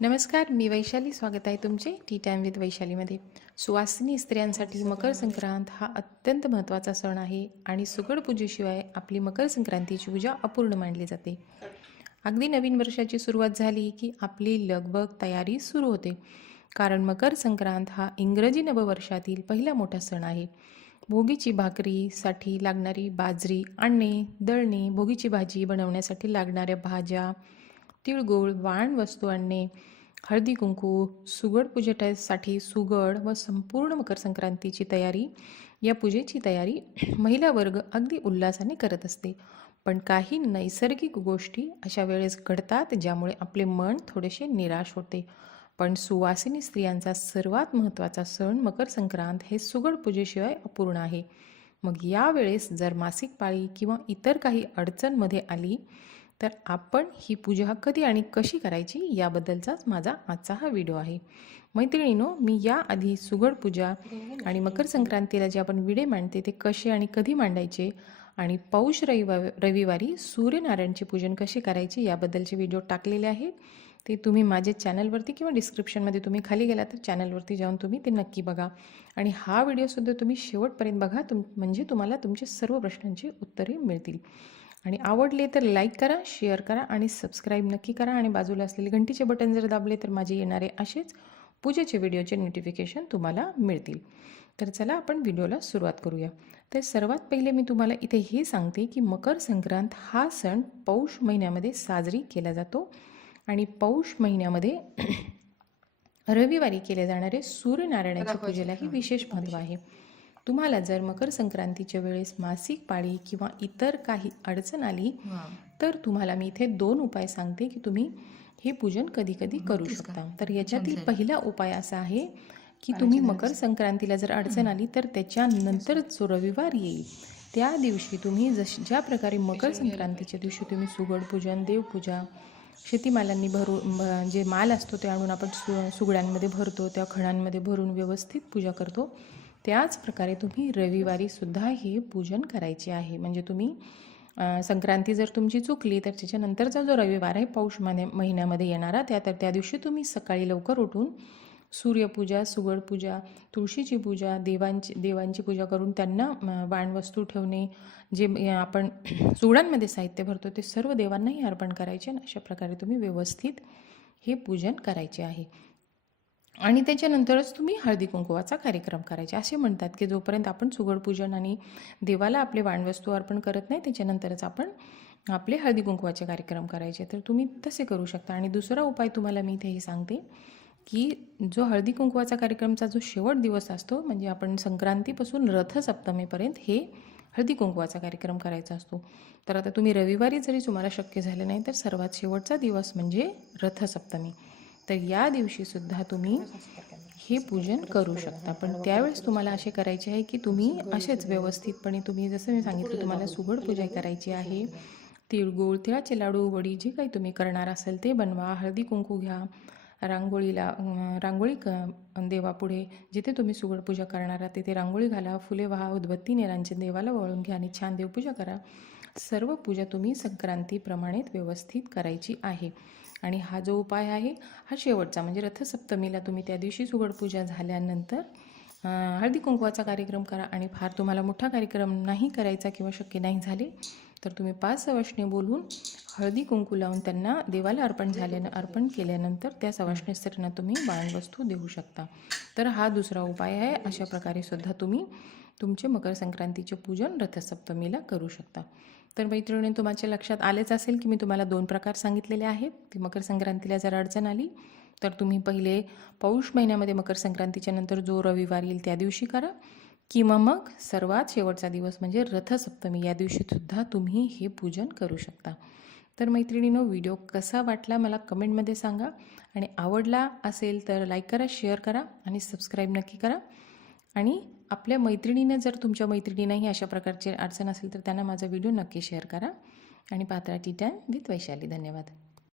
नमस्कार मी वैशाली. स्वागत आहे तुमचे टी टाईम विथ वैशालीमध्ये. सुवासिनी स्त्रियांसाठी मकर संक्रांत हा अत्यंत महत्त्वाचा सण आहे आणि सुगड पूजेशिवाय आपली मकर संक्रांतीची पूजा अपूर्ण मानली जाते. अगदी नवीन वर्षाची सुरुवात झाली की आपली लगबग तयारी सुरू होते. कारण मकर संक्रांत हा इंग्रजी नववर्षातील पहिला मोठा सण आहे. भोगीची भाकरीसाठी लागणारी बाजरी आणणे दळणे भोगीची भाजी बनवण्यासाठी लागणाऱ्या भाज्या तिळगुळ वाण वस्तू आणणे हळदी कुंकू सुगड पूजेसाठी सुगड व संपूर्ण मकर संक्रांतीची तयारी. या पूजेची तयारी महिला वर्ग अगदी उल्हासाने करत असते. पण काही नैसर्गिक गोष्टी अशा वेळेस घडतात ज्यामुळे आपले मन थोडेसे निराश होते. पण सुवासिनी स्त्रियांचा सर्वात महत्त्वाचा सण मकर संक्रांत हे सुगड पूजेशिवाय अपूर्ण आहे. मग यावेळेस जर मासिक पाळी किंवा इतर काही अडचणमध्ये आली तर आपण ही पूजा कधी आणि कशी करायची याबद्दलचाच माझा आजचा हा व्हिडिओ आहे. मैत्रिणीनो मी याआधी सुगड पूजा आणि मकर संक्रांतीला जे आपण विडे मांडते ते कसे आणि कधी मांडायचे आणि पौष रविवा रविवारी सूर्यनारायणचे पूजन कसे करायचे याबद्दलचे व्हिडिओ टाकलेले आहेत. ते तुम्ही माझ्या चॅनलवरती किंवा डिस्क्रिप्शनमध्ये तुम्ही खाली गेला तर चॅनलवरती जाऊन तुम्ही ते नक्की बघा. आणि हा व्हिडिओसुद्धा तुम्ही शेवटपर्यंत बघा तुम म्हणजे तुम्हाला तुमचे सर्व प्रश्नांची उत्तरे मिळतील. आणि आवडले तर लाईक करा शेअर करा आणि सबस्क्राईब नक्की करा. आणि बाजूला असलेले घंटीचे बटन जर दाबले तर माझे येणारे असेच पूजेचे व्हिडिओचे नोटिफिकेशन तुम्हाला मिळतील. तर चला आपण व्हिडिओला सुरुवात करूया. तर सर्वात पहिले मी तुम्हाला इथे हे सांगते की मकर संक्रांत हा सण पौष महिन्यामध्ये साजरी केला जातो. आणि पौष महिन्यामध्ये रविवारी केले जाणारे सूर्यनारायणाच्या पूजेलाही विशेष महत्त्व आहे. तुम्हाला जर मकर संक्रांतीच्या वेळेस मासिक पाळी किंवा इतर काही अडचण आली तर तुम्हाला मी इथे दोन उपाय सांगते की तुम्ही हे पूजन कधी कधी करू शकता. तर याच्यातील पहिला उपाय असा आहे की तुम्ही मकर संक्रांतीला जर अडचण आली तर त्याच्यानंतर जो रविवार येईल त्या दिवशी तुम्ही जश ज्या प्रकारे मकर संक्रांतीच्या दिवशी तुम्ही सुगड पूजन देवपूजा शेतीमालांनी भरून ब- जे माल असतो ते आणून आपण सु सुगड्यांमध्ये भरतो त्या खणांमध्ये भरून व्यवस्थित पूजा करतो. त्याच प्रकारे तुम्ही रविवारी सुद्धा हे पूजन करायचे आहे. म्हणजे तुम्ही संक्रांती जर तुमची चुकली तर त्याच्यानंतरचा जो रविवार आहे पौष महिन्या महिन्यामध्ये येणारा त्या तर त्या दिवशी तुम्ही सकाळी लवकर उठून सूर्यपूजा सुगडपूजा तुळशीची पूजा देवांची देवांची पूजा करून त्यांना वाणवस्तू ठेवणे जे आपण सुगडांमध्ये साहित्य भरतो ते सर्व देवांनाही अर्पण करायचे आणि अशा प्रकारे तुम्ही व्यवस्थित हे पूजन करायचे आहे. आणि त्याच्यानंतरच तुम्ही हळदी कुंकवाचा कार्यक्रम करायचे. असे म्हणतात की जोपर्यंत आपण सुगड पूजन आणि देवाला आपले वाणवस्तू अर्पण करत नाही त्याच्यानंतरच आपण आपले हळदी कुंकवाचे कार्यक्रम करायचे. तर तुम्ही तसे करू शकता. आणि दुसरा उपाय तुम्हाला मी इथे हे सांगते की जो हळदी कुंकवाचा कार्यक्रमचा जो शेवट दिवस असतो म्हणजे आपण संक्रांतीपासून रथसप्तमीपर्यंत हे हळदी कुंकवाचा कार्यक्रम करायचा असतो. तर आता तुम्ही रविवारी जरी तुम्हाला शक्य झाले नाही तर सर्वात शेवटचा दिवस म्हणजे रथसप्तमी. तर या दिवशीसुद्धा तुम्ही हे पूजन करू शकता. पण त्यावेळेस तुम्हाला असे करायचे आहे की तुम्ही असेच व्यवस्थितपणे तुम्ही जसं मी सांगितलं तुम्हाला सुगड पूजा करायची आहे. तिळगुळ तिळाचे लाडू वडी जे काही तुम्ही करणार असेल ते बनवा. हळदी कुंकू घ्या. रांगोळीला रांगोळी क देवापुढे जिथे तुम्ही सुगड पूजा करणार आहात तिथे रांगोळी घाला फुले व्हा उदबत्ती निरांजन देवाला वळून घ्या आणि छान देवपूजा करा. सर्व पूजा तुम्ही संक्रांतीप्रमाणे व्यवस्थित करायची आहे. आणि हा जो उपाय आहे हा शेवटचा. म्हणजे रथसप्तमीला तुम्ही त्या दिवशी सुगड पूजा झाल्यानंतर हळदी कुंकवाचा कार्यक्रम करा आणि फार तुम्हाला मोठा कार्यक्रम नाही करायचा किंवा शक्य नाही झाले तर तुम्ही पाच सवाष्णे बोलून हळदी कुंकू लावून त्यांना देवाला अर्पण झाल्यानं अर्पण केल्यानंतर त्या सवाष्णेस्त्रींना तुम्ही बाळणवस्तू देऊ शकता. तर हा दुसरा उपाय आहे. अशा प्रकारे सुद्धा तुम्ही तुमचे मकर संक्रांतीचे पूजन रथसप्तमीला करू शकता. तर मैत्रिणी तुमच्या लक्षात आलेच असेल की मी तुम्हाला दोन प्रकार सांगितलेले आहेत. ती मकर संक्रांतीला जर अडचण आली तर तुम्ही पहिले पौष महिन्यामध्ये मकर संक्रांतीच्या नंतर जो रविवार येईल त्या दिवशी करा. किंवा मग सर्वात शेवटचा दिवस म्हणजे रथसप्तमी या दिवशीसुद्धा तुम्ही हे पूजन करू शकता. तर मैत्रिणीनं व्हिडिओ कसा वाटला मला कमेंटमध्ये सांगा. आणि आवडला असेल तर लाईक करा शेअर करा आणि सबस्क्राईब नक्की करा. आणि आपल्या मैत्रिणीनं जर तुमच्या मैत्रिणींनाही अशा प्रकारची अडचण असेल तर त्यांना माझा व्हिडिओ नक्की शेअर करा. आणि पात्रा टी विथ वैशाली. धन्यवाद.